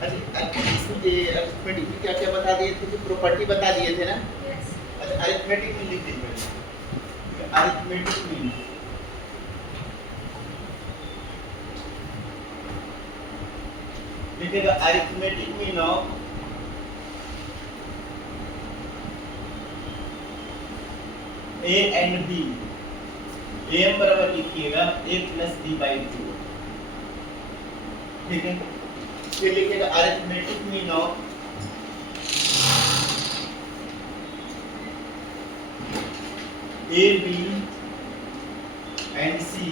अच्छा अरिथमेटिक में क्या क्या बता दिए थे, जो प्रॉपर्टी बता दिए थे ना। Yes. अच्छा अरिथमेटिक में लिख दीजिए। अरिथमेटिक में लिखिएगा, arithmetic mean of A and B. A बराबर लिखिएगा a प्लस बी बाई 2। ठीक है, फिर लिखिएगा arithmetic mean of A B and C.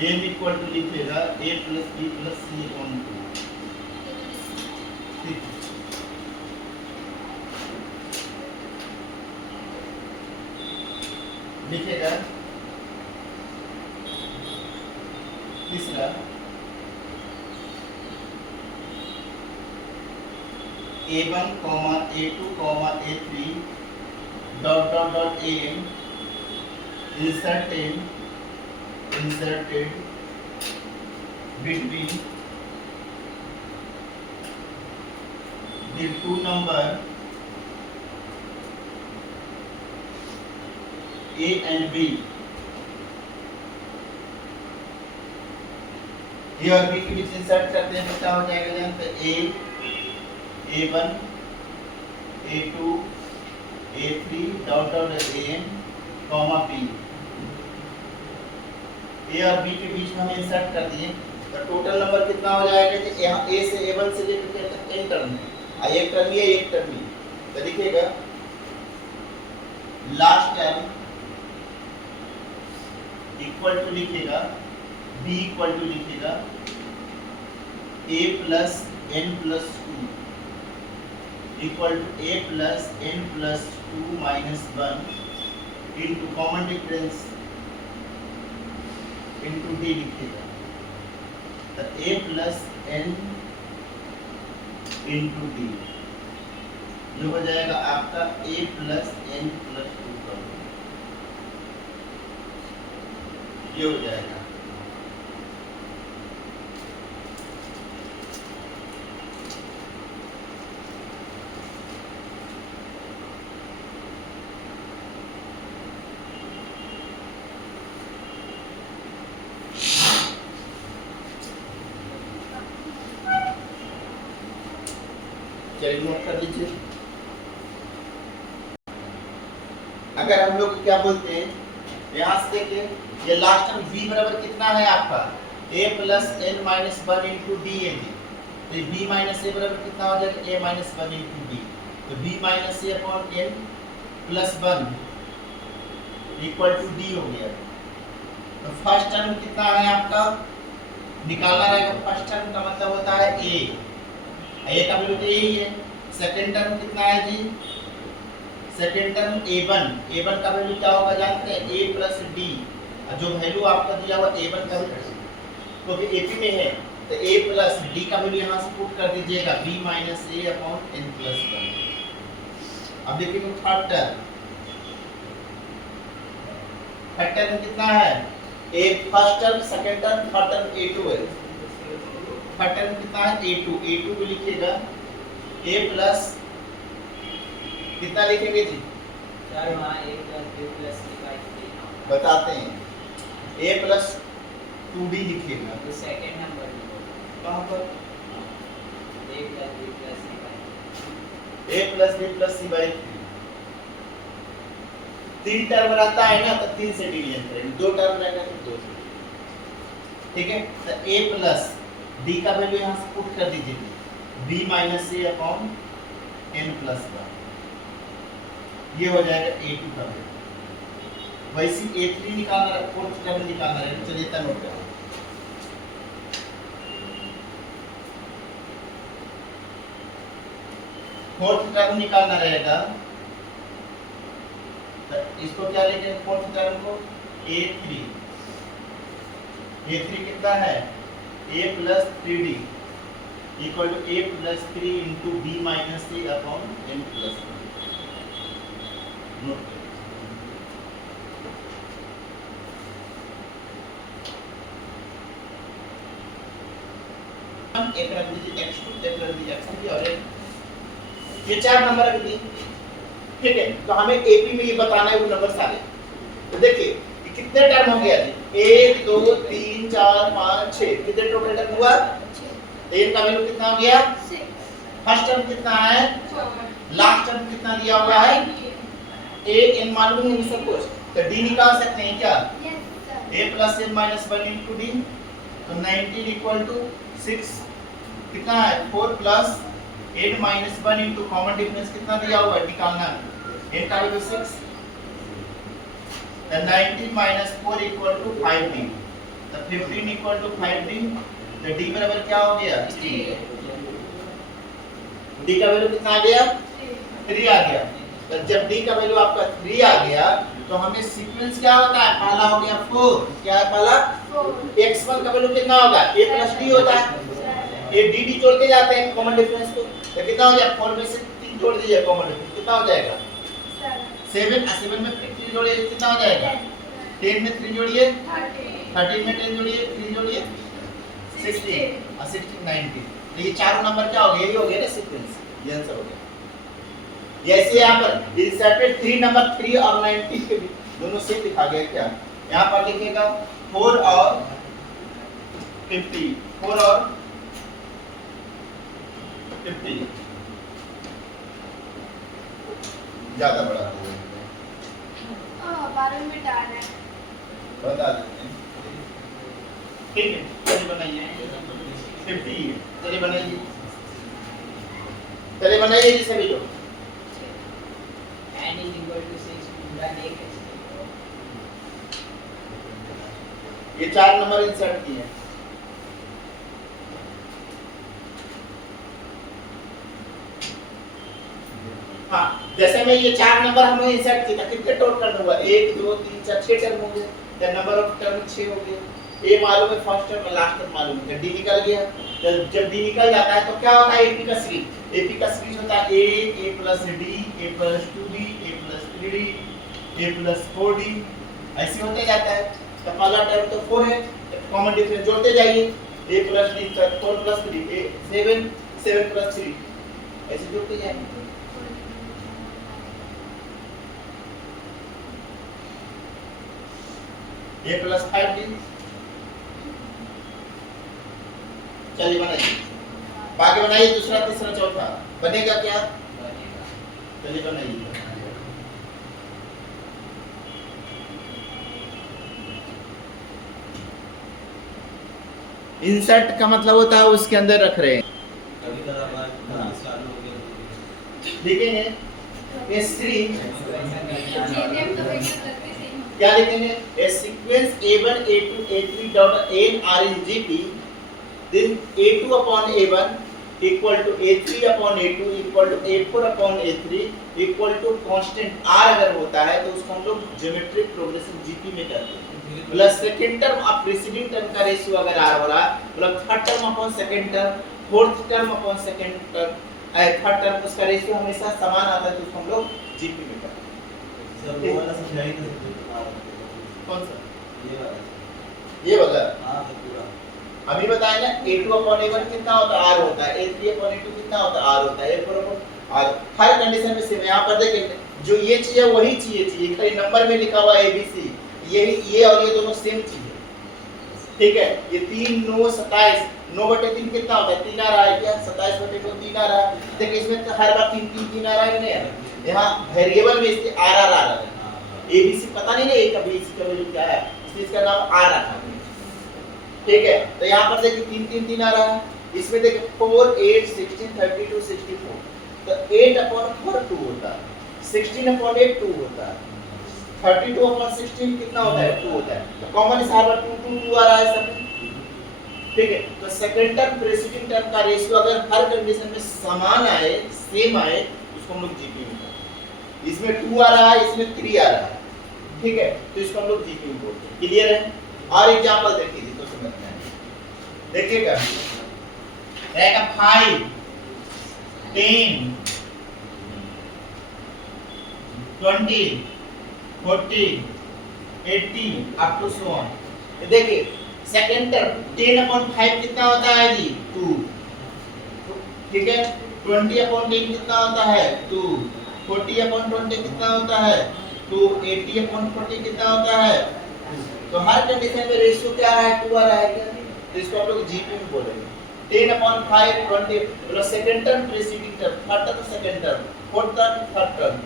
A equal to लिखिएगा a plus B plus C on 2। ठीक है, लिखिएगा तीसरा a1 a2 a3 dot dot dot an inserted between the two number a and b। A और B के बीच insert करते हैं तो क्या हो जाएगा जन, तो a1 a2 a3 dot dot an comma b। A और बी के बीच में हम इंसर्ट कर दिए तो टोटल नंबर कितना हो जाएगा जी, यहाँ a से a1 से लेकर के n टर्म है, एक टर्म ये एक टर्म ये, तो लिखिएगा लास्ट टर्म इक्वल टू लिखिएगा b इक्वल टू लिखिएगा a plus n plus 2 equal to a plus n plus 2 minus 1 into common difference into d लिखिएगा, तो a plus n into d जो हो जाएगा आपका a प्लस n प्लस 2 का, ये हो जाएगा। चलिए नोट कर लीजिए। अगर हम लोग क्या बोलते हैं, यहाँ से देखिए ये लास्ट टर्म v बराबर कितना है आपका a plus n minus 1 into D A B, तो b माइनस a बराबर कितना हो जाएगा a माइनस 1 इंटू डी, तो b minus a upon n plus 1 equal to d हो गया। तो फर्स्ट टर्म कितना है आपका निकालना रहेगा, फर्स्ट टर्म का मतलब होता है a का वैल्यू तो यही है। सेकंड टर्म कितना है जी, सेकंड टर्म a1 का वैल्यू क्या होगा जानते हैं, a प्लस डी, जो वैल्यू आपका दिया हुआ a1 का क्योंकि AP में है तो a प्लस डी का वैल्यू यहाँ से पुट कर दीजिएगा b minus a upon n plus 1। अब देखिए थर्ड टर्म कितना है, a first term second term third term a2 है, थर्ड टर्म कितना है a2 भी लिखिएगा a प्लस कितना लिखेंगे जी, सर वहाँ a plus b plus c by 3 बताते हैं, a प्लस 2d लिखिएगा, तो सेकंड नंबर कहाँ पर a plus b plus c by a plus b plus c by 3 term रहता है ना तो 3 से डिवीजन करेंगे, 2 टर्म रहेगा तो 2 से। ठीक है, तो a प्लस d का वैल्यू यहाँ से पुट कर दीजिए b minus a upon n plus 1, ये हो जाएगा a2 का वैल्यू। वैसे a3 निकालना है, फोर्थ टर्म निकालना है, चलिए इतना नोट करें। फोर्थ टर्म निकालना रहेगा तो इसको क्या लिखेंगे, फोर्थ टर्म को a3 कितना है a प्लस 3d equal to a plus 3 into b minus a upon n plus 1। Note करें। एक रख दीजिए x2, एक रख दीजिए x3 और एक ये 4 नंबर रख दिए। ठीक है, तो हमें एपी में ये बताना है वो नंबर सारे। तो देखिए ये कितने टर्म हो गया जी, 1 2 3 4 5 6, कितने टोटल टर्म हुआ? तो इनका वैल्यू कितना हो गया? फर्स्ट टर्म कितना है, लास्ट टर्म कितना दिया हुआ है, a n मालूम है सब कुछ, तो d निकाल सकते हैं क्या? a plus n minus 1 into d, तो 19 इक्वल टू 6 कितना है 4 plus n minus 1 into common difference कितना दिया हुआ है निकालना है, n का value 6, then 19 minus 4 equal to 5d, तो 15 equal to 5d, तो d बराबर क्या हो गया 3, d का वैल्यू कितना आ गया 3 आ गया। तो जब d का वैल्यू आपका 3 आ गया तो हमें सीक्वेंस क्या होता है, पहला हो गया 4, क्या है पहला 4, x1 का वैल्यू कितना होगा a plus d होता है, ये dd जोड़ते जाते हैं कॉमन डिफरेंस को, तो कितना हो जाएगा 4 में से 3 जोड़ दीजिए कॉमन डिफरेंस कितना हो जाएगा 7, 7 में 3 जोड़िए कितना हो जाएगा 10 में 3 जोड़िए 13 में 10 जोड़िए 3 जोड़िए 16 और 16 19, तो ये चारों नंबर क्या हो गए, यही हो गया ना सीक्वेंस, ये आंसर हो गया। जैसे यहाँ पर इंसर्टेड 3 नंबर 3 और 19 के भी दोनों सेम दिखा गया क्या, यहाँ पर लिखेगा 4 और 50, 4 और 50 ज्यादा बड़ा है, बारह में डाल है बता देते हैं। ठीक है चलिए बनाइए 50, चलिए बनाइए, चलिए बनाइए जी सभी लोग। n is equal to 6 पूरा देख ये 4 नंबर इंसर्ट किए हैं, हाँ जैसे में ये 4 नंबर हमने इंसर्ट किया था, कितने टोटल हुआ 1 2 3 4 6 टर्म हो गए, द नंबर ऑफ टर्म 6 हो गए, ए मालूम है फर्स्ट टर्म और लास्ट टर्म मालूम है, डी निकल गया। जब डी निकल जाता है तो क्या होता है एपी का सीरीज, एपी का सीरीज होता है a plus D, a plus 2d, a प्लस 3d, a प्लस 4d, ऐसे होते जाता है। तो पहला टर्म तो 4 है, कॉमन डिफरेंस जोड़ते जाइए, a plus d 4 plus 3 7 7 plus 3 ऐसे जोड़ते जाएंगे। a प्लस 5d, चलिए बनाइए, बाकी बनाइए दूसरा तीसरा चौथा बनेगा क्या, चलिए बनाइए। इंसर्ट का मतलब होता है उसके अंदर रख रहे हैं, लिखेंगे S3 क्या लिखेंगे, a sequence a1 a2 a3 dot n are in GP, then a2 upon a1 equal to a3 upon a2 equal to a4 upon a3 equal to constant r अगर होता है तो उसको हम लोग ज्योमेट्रिक प्रोग्रेशन GP में करते हैं। मतलब सेकंड टर्म और प्रीसीडिंग टर्म का रेशियो अगर r हो रहा है, मतलब third term upon second term, fourth term upon second term, third term उसका रेशियो हमेशा समान आता है तो उसको हम लोग GP में करते हैं। सर वो वाला समझाइए तो कौन सा, ये वाला हां सर पूरा अभी बताया ना, a2 upon a1 कितना होता है r होता है, a3 upon a2 कितना होता है r होता है, a4 upon r, हर कंडीशन में सेम। यहाँ पर देखें जो ये चीज है वही चीज चाहिए, खाली नंबर में लिखा हुआ है abc, ये और ये दोनों सेम चीज है। ठीक है, ये 3 9 27, 9/3 कितना होता है 3 आ रहा है क्या, 27/2 3 आ रहा है। देखिए इसमें तो हर बार 3 3 3 आ रहा है नहीं आ रहा, यहाँ वेरिएबल में इसके r आ रहा है, abc पता नहीं ना a का bc का वैल्यू क्या है, इसलिए इसका नाम r रखा है। ठीक है, तो यहाँ पर देखिए 3 3 3 आ रहा है, इसमें देखिए 4 8 16 32 64, तो 8 upon 4 2 होता है, 16 upon 8 2 होता है, 32 upon 16 कितना होता है 2 होता है, तो कॉमन इस हर बार 2 2 2 आ रहा है सब। ठीक है, तो सेकंड टर्म प्रीसीडिंग टर्म का रेशियो अगर हर कंडीशन में समान आए, सेम आए, उसको हम लोग जीपी में बोलते हैं। इसमें 2 आ रहा है, इसमें 3 आ रहा है, ठीक है, तो इसको हम लोग जीपी में बोलते हैं। क्लियर है? और एग्जांपल देखिए तो समझ में आएगा। देखिएगा रहेगा 5 10 20 40 80 अप टू सो ऑन। देखिए सेकंड टर्म 10/5 कितना होता है जी 2, ठीक है 20/10 कितना होता है 2, 40/20 कितना होता है 2, 80/40 कितना होता है 2। तो हर कंडीशन में रेशियो क्या आ रहा है 2 आ रहा है क्या, तो इसको आप लोग जीपी में बोलेंगे 10/5 20 बोलो second term preceding term, third term second term, fourth term third term,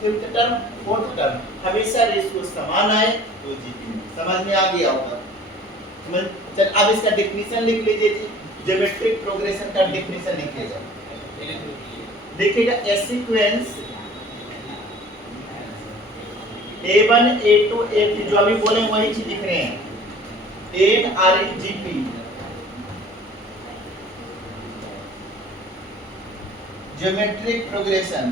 fifth term fourth term, हमेशा रेशियो समान आए तो जीपी में। समझ में आ गया होगा समझ। चल अब इसका डेफिनेशन लिख लीजिए जी, ज्योमेट्रिक प्रोग्रेशन का डेफिनेशन लिखिएगा। देखिएगा ए सीक्वेंस A1 A2 A3 जो अभी बोले वही चीज लिख रहे हैं N R in GP geometric progression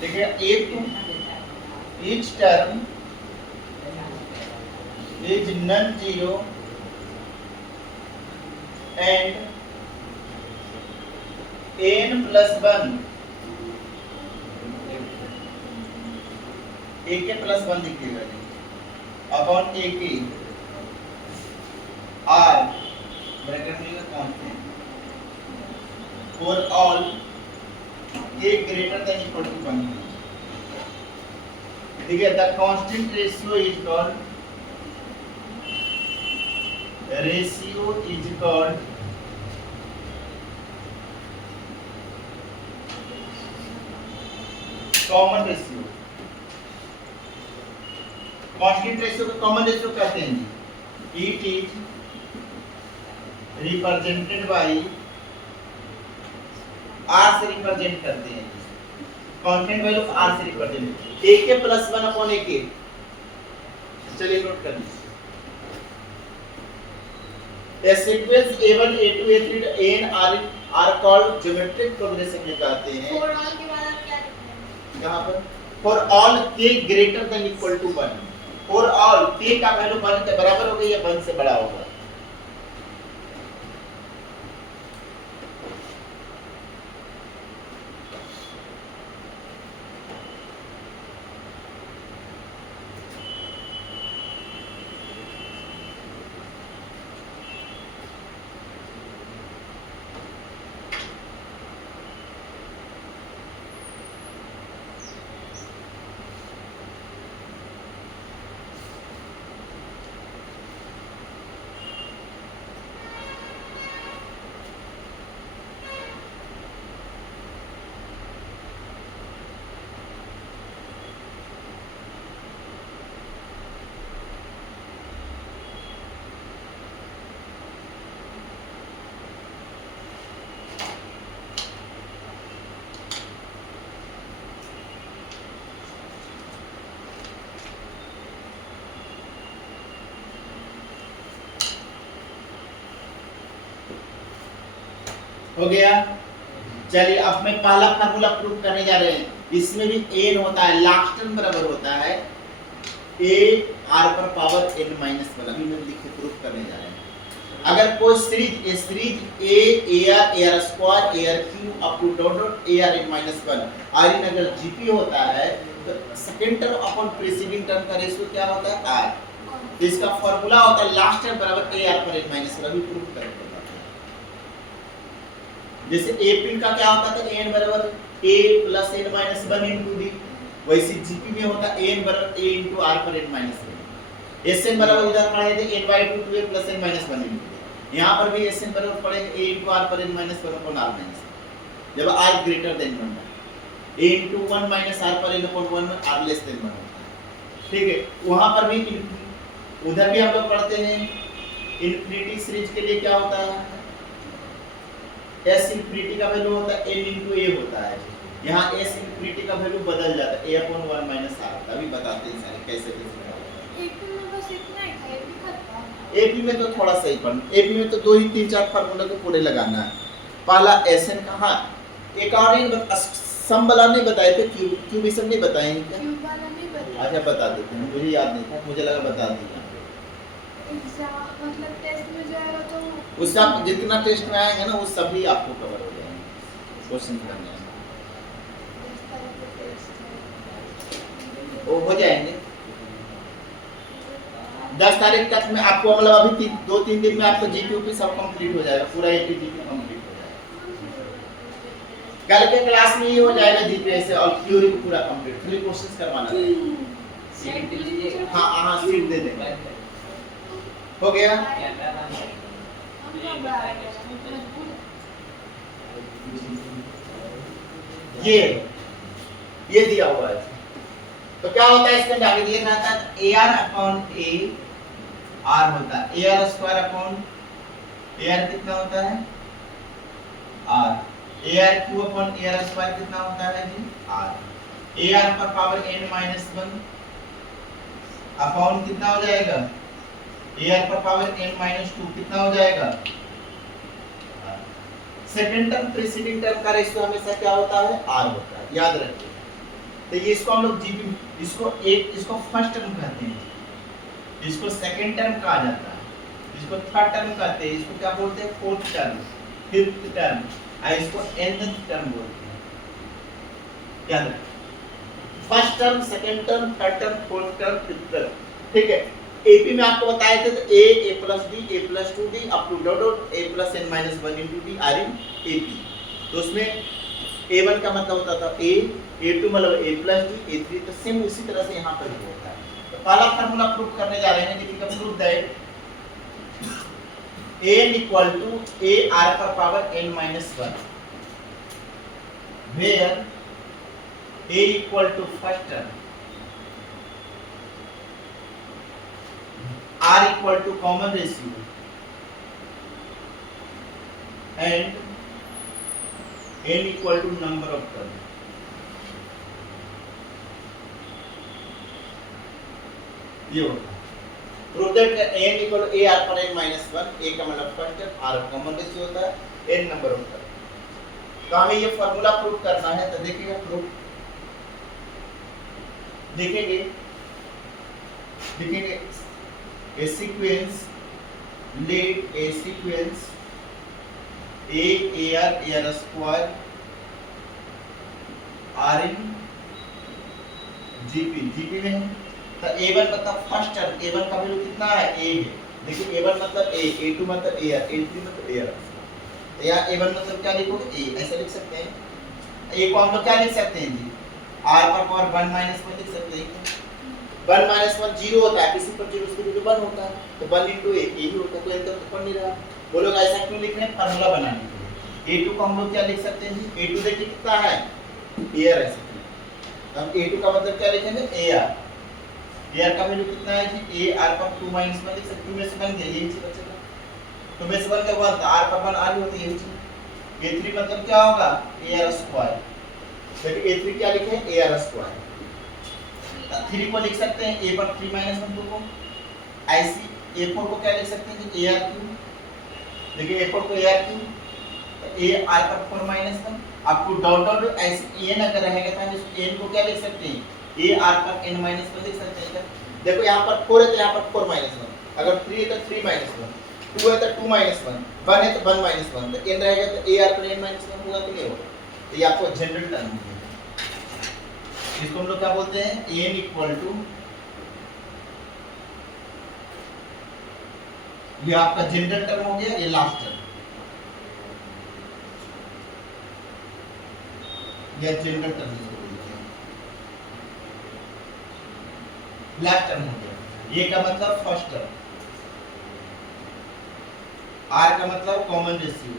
देखिए A2 each term is non-zero and n plus 1 a के प्लस 1 लिखिएगा अपॉन a के r ब्रैकेट में constant for all a greater than equal to 1। ठीक है the constant ratio is called common ratio. Constant ratio को common ratio कहते हैं जी। It is represented by r से रिप्रेजेंट करते हैं कांस्टेंट वैल्यू r से रिप्रेजेंट a के प्लस 1 अपॉन a के। चलिए नोट कर लीजिए A sequence A1 A2 A3 to An are called geometric progression में कहते हैं। For all के बाद आप क्या लिखते हैं? यहाँ पर for all k greater than equal to 1। for all k का वैल्यू 1 के बराबर होगा या 1 से बड़ा होगा। हो गया। चलिए अब मैं पहला फार्मूला प्रूफ करने जा रहे हैं। इसमें भी n होता है, लास्ट टर्म बराबर होता है a r पर पावर n माइनस 1। अभी मैं लिख के प्रूफ करने जा रहे हैं। अगर कोई series a ar square ar cube up to dot dot ar n minus 1 r इन अगर जीपी होता है तो second term upon preceding term का रेशियो क्या होता है r। तो इसका फार्मूला होता है लास्ट टर्म बराबर a r पर n माइनस 1। अभी प्रूफ करेंगे। जैसे a पिन का क्या होता था n बराबर a plus n minus 1 into d, वैसे gp में होता n बराबर a इनटू r पर n माइनस 1। sn बराबर उधर पढ़े थे n by 2 2a plus n minus 1 into. यहां पर भी sn बराबर पढ़ेंगे a इनटू r पर n minus 1 upon r minus 1। जब r greater than 1 a into 1 minus r पर n upon 1 r less than 1। ठीक है वहां पर भी उधर भी हम लोग पढ़ते हैं इनफिनिटी सीरीज के लिए क्या होता है s इंफिनिटी का वैल्यू होता है n into a होता है। यहाँ s इंफिनिटी का वैल्यू बदल जाता है a upon 1 minus r। अभी बताते हैं सारे कैसे कैसे। AP में बस इतना ही था, AP खत्म। AP में तो थोड़ा सही पढ़, AP में तो 2 ही 3 4 फार्मूला तो पूरे लगाना है। पहला Sn का हाँ एक और ही सम वाला नहीं बताए थे, क्यूबिज्म नहीं बताए क्या? क्यूब वाला नहीं बताया। अच्छा बता देते हैं, मुझे याद नहीं था, मुझे लगा बता दिया। एग्जाम मतलब टेस्ट में जाएगा तो उससे आप जितना टेस्ट में आएंगे ना वो सभी आपको कवर हो जाएंगे क्वेश्चन करने में, वो हो जाएंगे। 10 तारीख तक में आपको मतलब अभी 2-3 दिन में आपको जीपीयूपी सब कंप्लीट हो जाएगा, पूरा एपीजीपी कंप्लीट हो जाएगा। कल के क्लास में ये हो जाएगा जीपीए से और थ्योरी पूरा कंप्लीट, खाली क्वेश्चंस करवाना है। सीट दे दीजिए। हाँ हाँ सीट दे देंगे। हो गया? कैमरा बंद है। ये दिया हुआ है। तो क्या होता है इसके अंदर आगे दिया जाता है AR अपॉन A R होता है AR स्क्वायर अपॉन AR कितना होता है R, AR Q upon AR square कितना होता है जी R, AR पर पावर n माइनस 1 अपॉन कितना हो जाएगा AR पर पावर n माइनस 2 कितना हो जाएगा। सेकंड टर्म प्रीसीडिंग टर्म का रेशियो हमेशा क्या होता है R होता है, याद रखिए। तो ये इसको हम लोग जीपी इसको फर्स्ट टर्म कहते हैं, इसको सेकंड टर्म कहा जाता है, इसको थर्ड टर्म कहते हैं, इसको क्या बोलते हैं फोर्थ टर्म, फिफ्थ टर्म, और इसको nth टर्म बोलते हैं। याद रखिए first term, second term, third term, fourth term, fifth term, ठीक है। एपी में आपको बताए थे तो a plus d a plus 2d up to dot a plus n minus 1 into d R in AP. तो उसमें a1 का मतलब होता था a, a2 मतलब a प्लस d, a3, तो सेम उसी तरह से यहाँ पर भी होता है। तो पहला फार्मूला प्रूव करने जा रहे हैं, जिसका prove that n equal to a r पर power n minus 1 where a equal to first term, R equal to common ratio and n equal to number of term। ये होता है prove that n equal to a r पर n minus 1, a का मतलब first term, r common ratio होता है, n number of term. तो हमें ये फार्मूला प्रूव करना है, तो देखिएगा प्रूफ देखेंगे a sequence let a sequence a ar square r in gp में है। तो a1 मतलब फर्स्ट टर्म, a1 का वैल्यू कितना है a है, देखिए a1 मतलब a, a2 मतलब ar, a3 मतलब ar। तो यहाँ a1 मतलब क्या लिखोगे a, ऐसा लिख सकते हैं। a को हम लोग क्या लिख सकते हैं जी r पर पावर 1 माइनस 1 लिख सकते हैं। 1 माइनस 1 जीरो होता है, किसी पर जीरो उसकी वैल्यू 1 होता है, तो 1 into a यही होता है। कोई अंतर तो पड़ नहीं रहा। वो लोग ऐसा क्यों लिख रहे हैं, फार्मूला बनाने के लिए। a2 को हम लोग क्या लिख सकते हैं जी a2 देखिए कितना है ar ऐसे, हम a2 का मतलब क्या लिखेंगे ar का वैल्यू कितना है जी ar पर 2 माइनस 1 लिख सकते हैं, में से बन गया यही चीज बचेगा। तो में से बन गया 1 तो r पर 1 r होता है यही चीज। a3 मतलब क्या होगा ar स्क्वायर, तो a3 क्या लिखें ar स्क्वायर। 3 को लिख सकते हैं a पर 3 माइनस 1 2 को, ऐसी a4 को क्या लिख सकते हैं कि ar क्यूब, देखिए a4 को ar क्यूब, तो a r पर 4 माइनस 1 आपको डॉट डॉट ऐसे n अगर रहेगा तो हम इस n को क्या लिख सकते हैं a r पर n माइनस 1 लिख सकते हैं क्या। देखो यहाँ पर 4 है तो यहाँ पर 4 माइनस 1, अगर 3 है तो 3 माइनस 1, 2 है तो 2 माइनस 1, 1 है तो 1 माइनस 1, तो n रहेगा तो a r पर n माइनस 1 होगा कि नहीं होगा। तो ये आपको जनरल टर्म है, इसको हम लोग क्या बोलते हैं n इक्वल टू, ये आपका जनरल टर्म हो गया, ये लास्ट टर्म, ये जनरल टर्म जिसको बोलते हैं, लास्ट टर्म हो गया। ये का मतलब फर्स्ट टर्म, r का मतलब कॉमन रेशियो,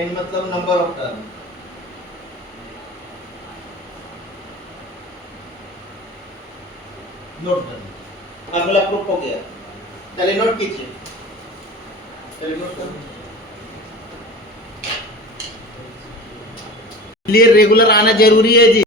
n मतलब नंबर ऑफ टर्म, नोट कर लीजिए। फार्मूला प्रूफ हो गया, चलिए नोट कीजिए, चलिए नोट कर लीजिए। रेगुलर आना जरूरी है जी।